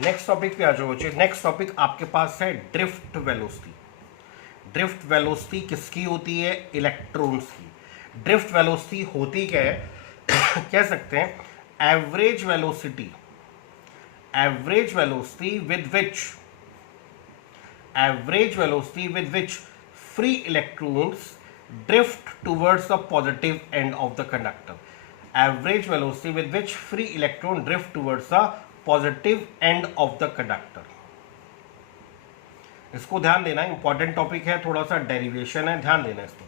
Next topic पे आ जाओ बच्चे। नेक्स्ट टॉपिक आपके पास है ड्रिफ्ट वेलोसिटी। ड्रिफ्ट वेलोसिटी किसकी होती है? इलेक्ट्रॉन्स की। ड्रिफ्ट वेलोसिटी होती क्या है? कह सकते हैं average velocity, average velocity with which free electrons drift towards the positive end of the conductor. Average velocity with which free electron drift towards the positive end of the conductor. इसको ध्यान देना, important topic है, थोड़ा सा derivation है, ध्यान देना इसको।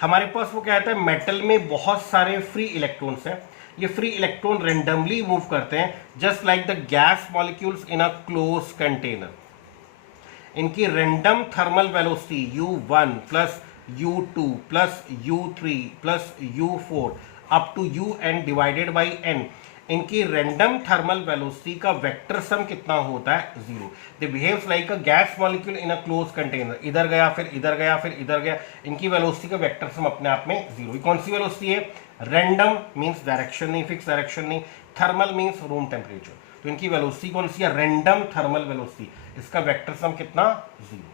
हमारे पास वो कहता है मेटल में बहुत सारे फ्री इलेक्ट्रॉन्स हैं। ये फ्री इलेक्ट्रॉन रेंडमली मूव करते हैं just like the gas molecules in a close container. इनकी random thermal velocity u1 plus u2 plus u3 plus u4 up to un divided by n, इनकी random thermal velocity का vector sum कितना होता है? 0। They behaves like a gas molecule in a close container. इधर गया फिर इधर गया फिर इधर गया, इनकी वेलोसिटी का वेक्टर सम अपने आप में 0। कौन सी वेलोसिटी है? रेंडम मीन्स डायरेक्शन नहीं, फिक्स डायरेक्शन नहीं, थर्मल मीन्स रूम टेम्परेचर। तो इनकी वेलोसिटी कौन सी है? Random thermal velocity. इसका वेक्टर सम कितना? 0।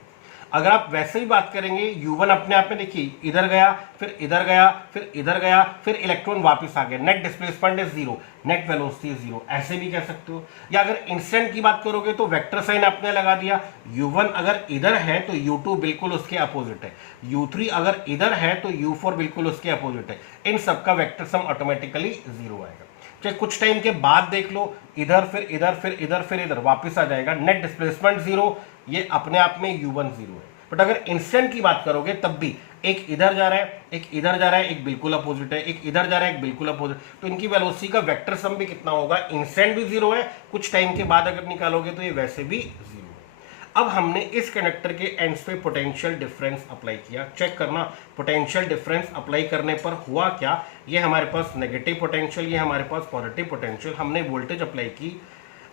अगर आप वैसे ही बात करेंगे u1 अपने आप में देखिए इधर गया फिर इधर गया फिर इधर गया फिर इलेक्ट्रॉन वापस आ गया, net displacement is 0, net velocity is 0, ऐसे भी कह सकते हो। या अगर इंस्टेंट की बात करोगे तो वेक्टर साइन आपने लगा दिया, u1 अगर इधर है तो u2 बिल्कुल उसके अपोजिट है, u3 अगर इधर है तो u4 बिल्कुल उसके अपोजिट है। इन सबका वेक्टर सम ऑटोमेटिकली 0 आएगा। चाहे कुछ टाइम के बाद देख लो, इधर फिर इधर फिर इधर फिर इधर वापस आ जाएगा, नेट डिस्प्लेसमेंट 0, ये अपने आप में u1 0 है। बट अगर इंस्टेंट की बात करोगे तब भी एक इधर जा रहा है एक इधर जा रहा है, एक बिल्कुल अपोजिट है, एक इधर जा रहा है एक बिल्कुल अपोजिट, तो इनकी वेलोसिटी का वेक्टर सम भी कितना होगा? इंस्टेंट भी 0 है, कुछ टाइम के बाद अगर निकालोगे तो ये वैसे भी 0 है। अब हमने इस कंडक्टर के एंड्स पे पोटेंशियल डिफरेंस अप्लाई किया। चेक करना पोटेंशियल डिफरेंस अप्लाई करने पर हुआ क्या। ये हमारे पास नेगेटिव पोटेंशियल, ये हमारे पास पॉजिटिव पोटेंशियल, हमने वोल्टेज अप्लाई की।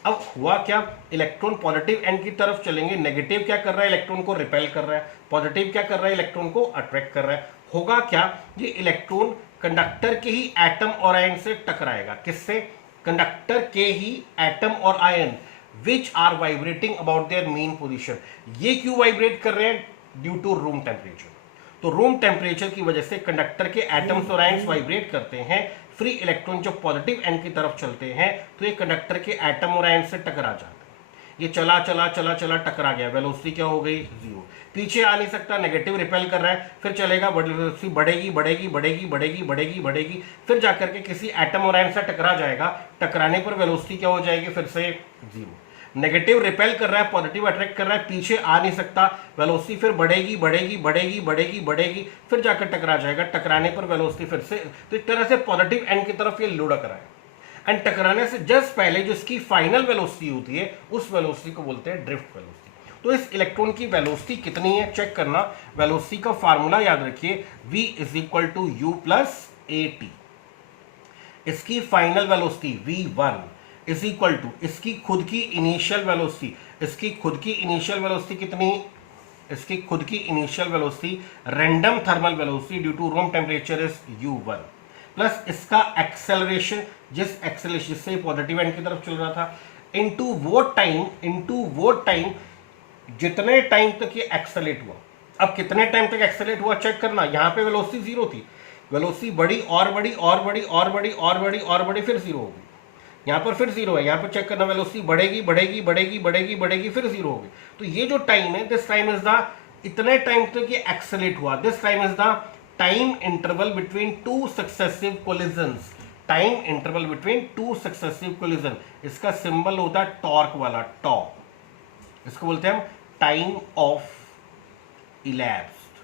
अब हुआ क्या? इलेक्ट्रॉन पॉजिटिव एंड की तरफ चलेंगे, नेगेटिव क्या कर रहा है? इलेक्ट्रॉन को रिपेल कर रहा है, पॉजिटिव क्या कर रहा है? इलेक्ट्रॉन को अट्रैक्ट कर रहा है। होगा क्या? ये इलेक्ट्रॉन कंडक्टर के ही एटम और आयन से टकराएगा। किससे? कंडक्टर के ही एटम और ion which are vibrating about their mean position. ये क्यों वाइब्रेट कर रहे हैं? Due to room temperature. तो रूम टेम्परेचर की वजह से कंडक्टर के एटम्स और आयन्स वाइब्रेट करते हैं। फ्री इलेक्ट्रॉन जब पॉजिटिव एंड की तरफ चलते हैं तो ये कंडक्टर के एटम और आयन से टकरा जाते हैं। ये चला चला चला चला टकरा गया, वेलोसिटी क्या हो गई? 0। पीछे आ नहीं सकता, नेगेटिव रिपेल कर रहा है, फिर चलेगा, वेलोसिटी बढ़ेगी बढ़ेगी बढ़ेगी बढ़ेगी बढ़ेगी बढ़ेगी, फिर जाकर के किसी एटम और आयन से टकरा जाएगा। टकराने पर वेलोसिटी क्या हो जाएगी? फिर से 0। नेगेटिव रिपेल कर रहा है, पॉजिटिव अट्रैक्ट कर रहा है, पीछे आ नहीं सकता, वेलोसिटी फिर बढ़ेगी बढ़ेगी बढ़ेगी बढ़ेगी बढ़ेगी, फिर जाकर टकरा जाएगा। टकराने पर वेलोसिटी फिर से, तो एक तरह से पॉजिटिव एंड की तरफ ये लुढ़क रहा है। एंड टकराने से जस्ट पहले जो इसकी फाइनल वेलोसिटी होती है उस वेलोसिटी को बोलते हैं ड्रिफ्ट वेलोसिटी। तो इस इलेक्ट्रॉन की वेलोसिटी कितनी है चेक करना। वेलोसिटी का फार्मूला याद रखिए, v is equal to u plus at। इसकी final velocity v1 is equal to इसकी खुद की इनिशियल वेलोसिटी। इसकी खुद की इनिशियल वेलोसिटी कितनी? इसकी खुद की initial velocity random thermal velocity due to room temperature is u1 plus इसका एक्सेलरेशन, जिस एक्सेलरेशन जिससे पॉजिटिव एंड की तरफ चल रहा था, इनटू वो टाइम जितने टाइम तक ये एक्सेलेट हुआ। अब कितने टाइम तक एक्सेलेट हुआ चेक करना। यहाँ पे वेलोसिटी 0 थी, वेलोसिटी बढ़ी और बढ़ी और बढ़ी और बढ़ी और बढ़ी और बढ़ी, फिर 0 हो गई। यहाँ पर फिर 0 है, यहाँ पर चेक करना, वेलोसिटी बढ़ेगी बढ़ेगी बढ़ेगी बढ़ेगी बढ़ेगी, फिर 0 हो गई। तो ये जो टाइम है, दिस टाइम इज द, इतने टाइम तक ये एक्सेलेट हुआ, this time is the time interval between two successive collisions. Time interval between two successive collision, इसका सिंबल होता है टॉर्क वाला, टॉ। इसको बोलते हैं हम टाइम ऑफ इलैप्स्ड।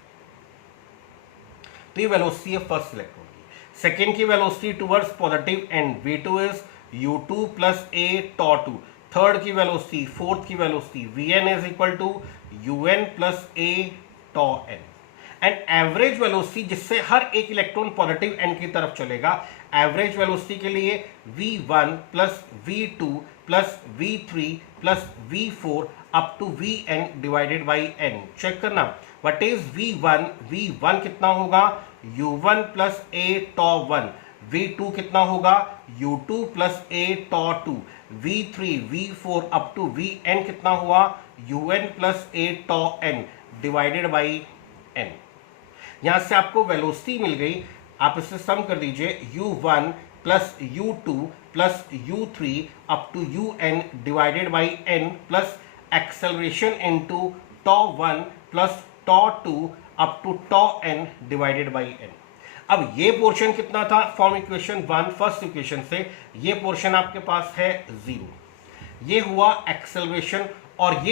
तो ये वेलोसिटी है फर्स्ट इलेक्ट्रॉन की। सेकेंड की velocity towards positive end v2 is u2 plus a tau 2। Third की वेलोसिटी, फोर्थ की velocity vn is equal to un plus a tau n। And average velocity, जिससे हर एक इलेक्ट्रॉन पॉजिटिव एंड की तरफ चलेगा, एवरेज वेलोसिटी के लिए v1 plus v2 plus v3 plus v4 up to vn divided by n। Check करना, what is v1? v1 कितना होगा? u1 plus a toe 1। V2 कितना होगा, U2 plus A tau 2, V3 V4 up to Vn कितना हुआ, Un plus A tau n divided by n। यहां से आपको वेलोसिटी मिल गई, आप इससे सम कर दीजिए, U1 plus U2 plus U3 up to Un divided by n plus acceleration into tau 1 plus tau 2 up to tau n divided by n। अब ये पोर्शन कितना था फ्रॉम इक्वेशन 1 फर्स्ट इक्वेशन से, ये पोर्शन आपके पास है 0। ये हुआ एक्सेलरेशन और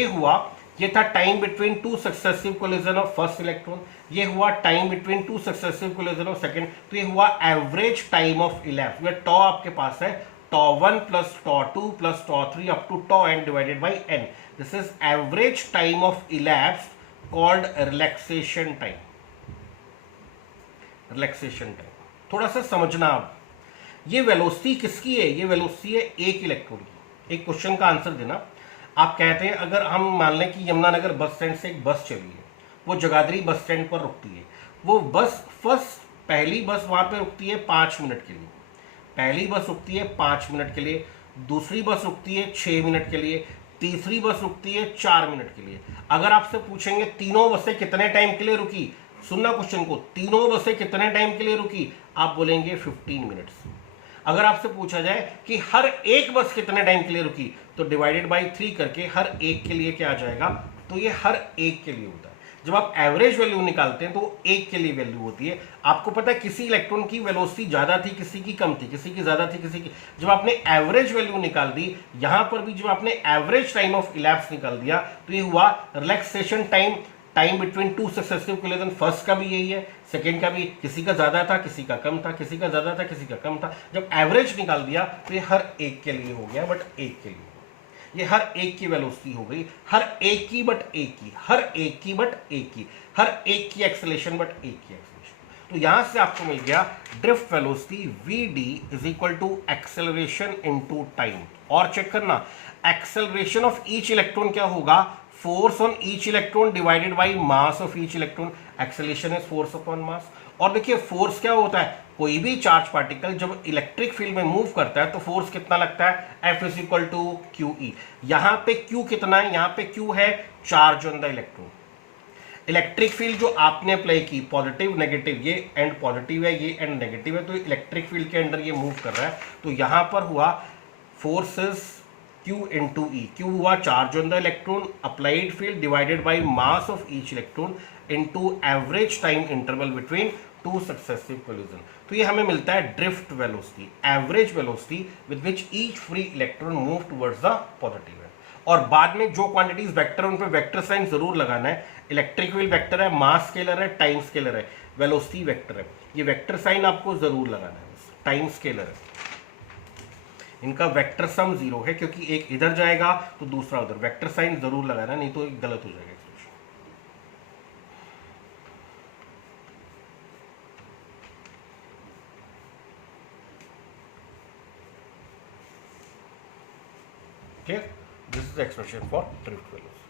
ये था time between two successive collision of first electron, ये हुआ time between two successive collision of second, तो ये हुआ एवरेज टाइम ऑफ इलैप्स। ये टॉ आपके पास है tau 1 plus tau 2 plus tau 3 up to tau n divided by n। This is average time of elapse called relaxation time. Relaxation time थोड़ा सा समझना आप, ये वेलोसिटी किसकी है, ये वेलोसिटी है एक इलेक्ट्रॉन की। एक क्वेश्चन का आंसर देना, आप कहते हैं अगर हम मान लें कि यमुनानगर बस स्टैंड से एक बस चली है, वो जगाधरी बस स्टैंड पर रुकती है, वो बस पहली बस वहां पे रुकती है 5 मिनट के लिए, पहली बस रुकती है 5 मिनट के लिए, दूसरी बस रुकती है 6 मिनट के लिए, तीसरी बस रुकती है 4 मिनट के लिए। अगर आपसे पूछेंगे तीनों बसें कितने टाइम के लिए रुकी, सुनना क्वेश्चन को, तीनों बसें कितने टाइम के लिए रुकी, आप बोलेंगे 15 मिनट्स। अगर आपसे पूछा जाए कि हर एक बस कितने टाइम के लिए रुकी, तो डिवाइडेड बाई 3 करके हर एक के लिए क्या आ जाएगा, तो ये हर एक के लिए होता है। जब आप एवरेज वैल्यू निकालते हैं तो एक के लिए वैल्यू होती है। आपको पता है किसी इलेक्ट्रॉन की वेलोसिटी ज्यादा थी, किसी की कम थी, किसी की ज्यादा थी, किसी की, जब आपने एवरेज वैल्यू निकाल दी, यहां पर भी जब आपने एवरेज टाइम ऑफ इलैप्स निकाल दिया, तो ये हुआ relaxation time, time between two successive collision. First का भी यही है, सेकेंड का भी, किसी का ज्यादा था, किसी का कम था, किसी का ज्यादा था, किसी का कम था। जब एवरेज निकाल दिया तो ये हर एक के लिए हो गया, बट एक के लिए, ये हर एक की वेलोसिटी हो गई, हर एक की बट एक की, हर एक की बट एक की, हर एक की एक्सेलेरेशन बट एक की एक्सेलेरेशन। तो यहां से आपको मिल गया drift velocity Vd is equal to acceleration into time. और चेक करना, एक्सेलरेशन ऑफ ईच इलेक्ट्रॉन क्या होगा, force on each electron divided by mass of each electron. Acceleration is force upon mass. और देखिए फोर्स क्या होता है, कोई भी चार्ज पार्टिकल जब इलेक्ट्रिक फील्ड में मूव करता है तो फोर्स कितना लगता है, F is equal to QE। यहां पे Q कितना है, यहां पे Q है charge on the electron. Electric field जो आपने अप्लाई की, पॉजिटिव नेगेटिव, ये एंड पॉजिटिव है, ये एंड नेगेटिव है, तो इलेक्ट्रिक फील्ड के अंदर ये मूव कर रहा है, तो यहां पर हुआ forces Q into E। Q हुआ charge on the electron, applied field divided by mass of each electron into average time interval between two successive collision. तो ये हमें मिलता है drift velocity, average velocity with which each free electron move towards the positive and. और बाद में जो quantities vector, उन पे वेक्टर साइन जरूर लगाना है। इलेक्ट्रिक फील्ड वेक्टर है, मास स्केलर है, टाइम स्केलर है, वेलोसिटी वेक्टर है, ये वेक्टर साइन आपको जरूर लगाना है। टाइम स्केलर है, इनका वेक्टर सम 0 है, क्योंकि एक इधर जाएगा तो दूसरा उधर, वेक्टर साइन जरूर लगाना, नहीं तो गलत हो जाएगा। Okay, this is the expression for drift velocity.